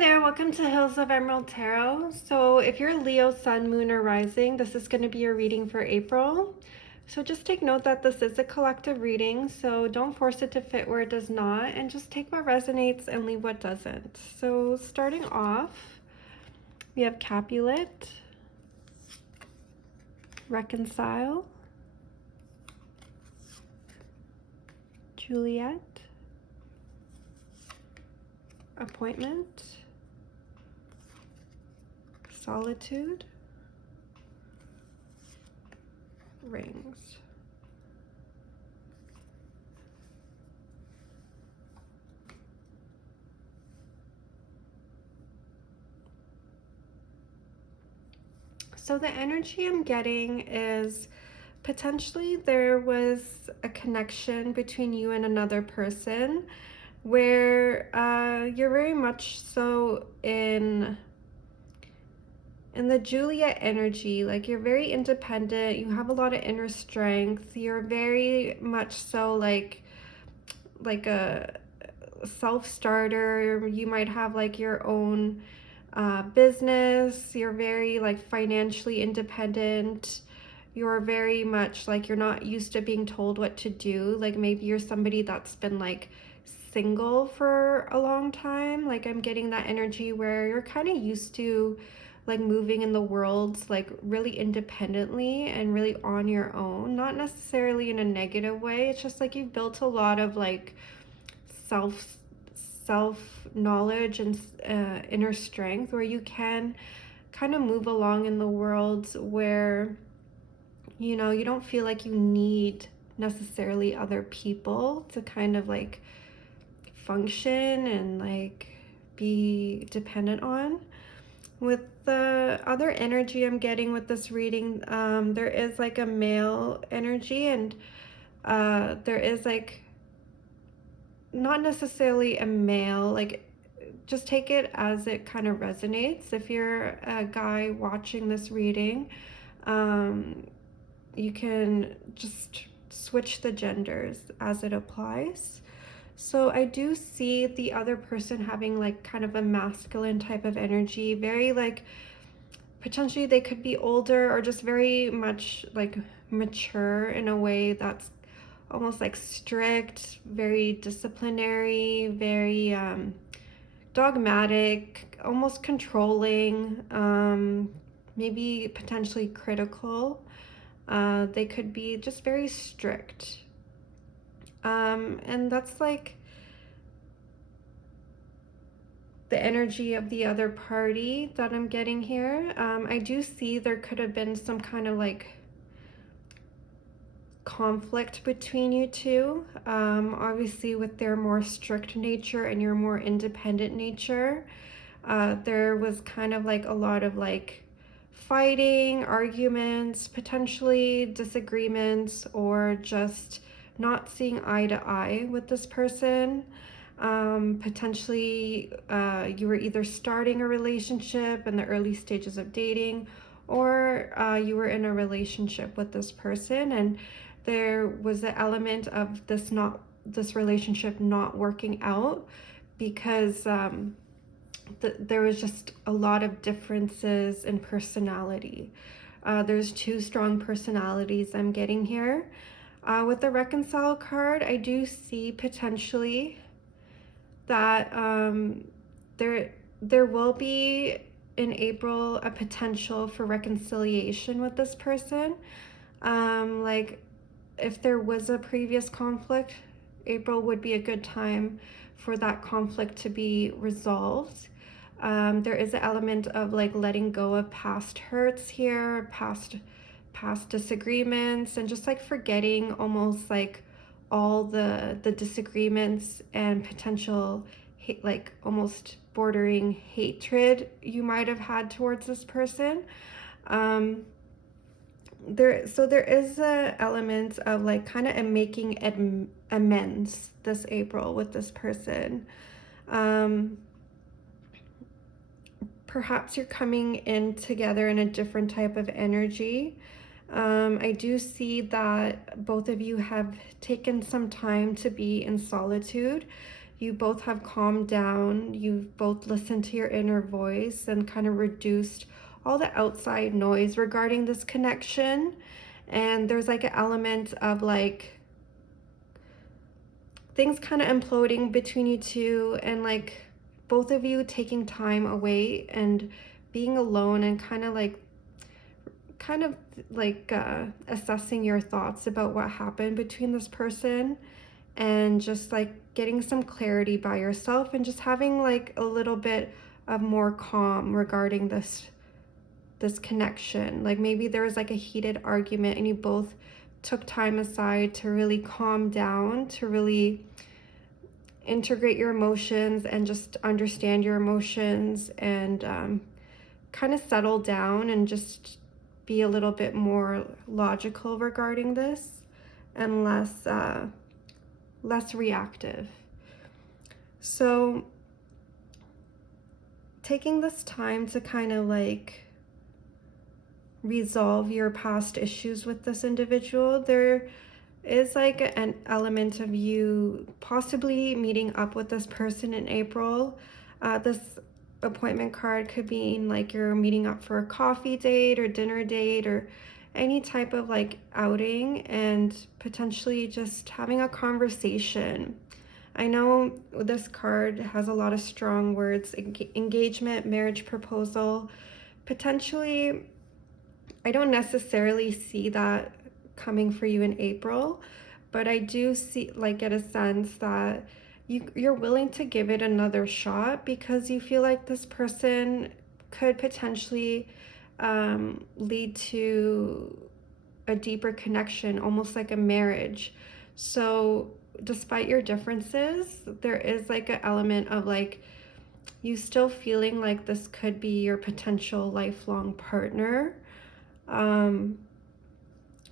there, welcome to Hills of Emerald Tarot. So if you're Leo, Sun, Moon, or Rising, this is going to be your reading for April. So just take note that this is a collective reading, so don't force it to fit where it does not, and just take what resonates and leave what doesn't. So starting off, we have Capulet, Reconcile, Juliet, Appointment, Solitude, Rings. So the energy I'm getting is potentially there was a connection between you and another person where you're very much so in the Juliet energy. Like, you're very independent, you have a lot of inner strength, you're very much so like a self-starter. You might have like your own business, you're very like financially independent, you're very much like you're not used to being told what to do. Like, maybe you're somebody that's been like single for a long time. Like, I'm getting that energy where you're kind of used to like moving in the world like really independently and really on your own, not necessarily in a negative way. It's just like you've built a lot of like self knowledge and inner strength where you can kind of move along in the world where you know you don't feel like you need necessarily other people to kind of like function and like be dependent on. With the other energy I'm getting with this reading, there is like a male energy, and there is like not necessarily a male, like just take it as it kind of resonates. If you're a guy watching this reading, you can just switch the genders as it applies. So I do see the other person having like kind of a masculine type of energy, very like potentially they could be older or just very much like mature in a way that's almost like strict, very disciplinary, very dogmatic, almost controlling, maybe potentially critical. They could be just very strict. And that's like the energy of the other party that I'm getting here. I do see there could have been some kind of like conflict between you two. Obviously with their more strict nature and your more independent nature, there was kind of like a lot of like fighting, arguments, potentially disagreements, or just not seeing eye to eye with this person. Potentially you were either starting a relationship in the early stages of dating, or you were in a relationship with this person and there was the element of this relationship not working out because there was just a lot of differences in personality. There's two strong personalities I'm getting here. With the Reconcile card, I do see potentially that there will be in April a potential for reconciliation with this person. Like, if there was a previous conflict, April would be a good time for that conflict to be resolved. There is an element of like letting go of past hurts here, past disagreements, and just like forgetting almost like all the disagreements and potential hate, like almost bordering hatred you might have had towards this person. There is a element of like kind of making amends this April with this person. Perhaps you're coming in together in a different type of energy. I do see that both of you have taken some time to be in solitude. you both have calmed down, you've both listened to your inner voice and kind of reduced all the outside noise regarding this connection. And there's like an element of like things kind of imploding between you two, and like both of you taking time away and being alone and kind of like assessing your thoughts about what happened between this person, and just like getting some clarity by yourself and just having like a little bit of more calm regarding this connection. Like maybe there was like a heated argument and you both took time aside to really calm down, to really integrate your emotions and just understand your emotions, and kind of settle down and just be a little bit more logical regarding this, and less reactive. So taking this time to kind of like resolve your past issues with this individual, there is like an element of you possibly meeting up with this person in April. This appointment card could mean like you're meeting up for a coffee date or dinner date or any type of like outing, and potentially just having a conversation. I know this card has a lot of strong words: engagement, marriage proposal. Potentially, I don't necessarily see that coming for you in April, but I do see, like, get a sense that you're willing to give it another shot because you feel like this person could potentially lead to a deeper connection, almost like a marriage. So despite your differences, there is like an element of like you still feeling like this could be your potential lifelong partner.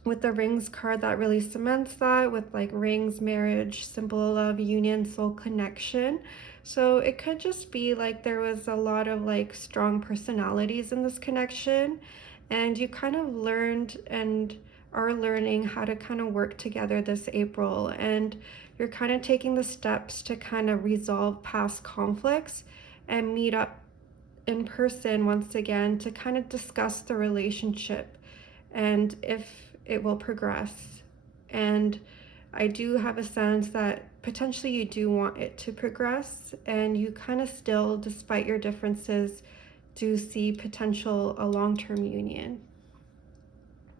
With the rings card, that really cements that, with like rings, marriage, symbol of love, union, soul connection. So it could just be like there was a lot of like strong personalities in this connection, and you kind of learned and are learning how to kind of work together this April, and you're kind of taking the steps to kind of resolve past conflicts and meet up in person once again to kind of discuss the relationship and if it will progress. And I do have a sense that potentially you do want it to progress, and you kind of still, despite your differences, do see potential a long-term union.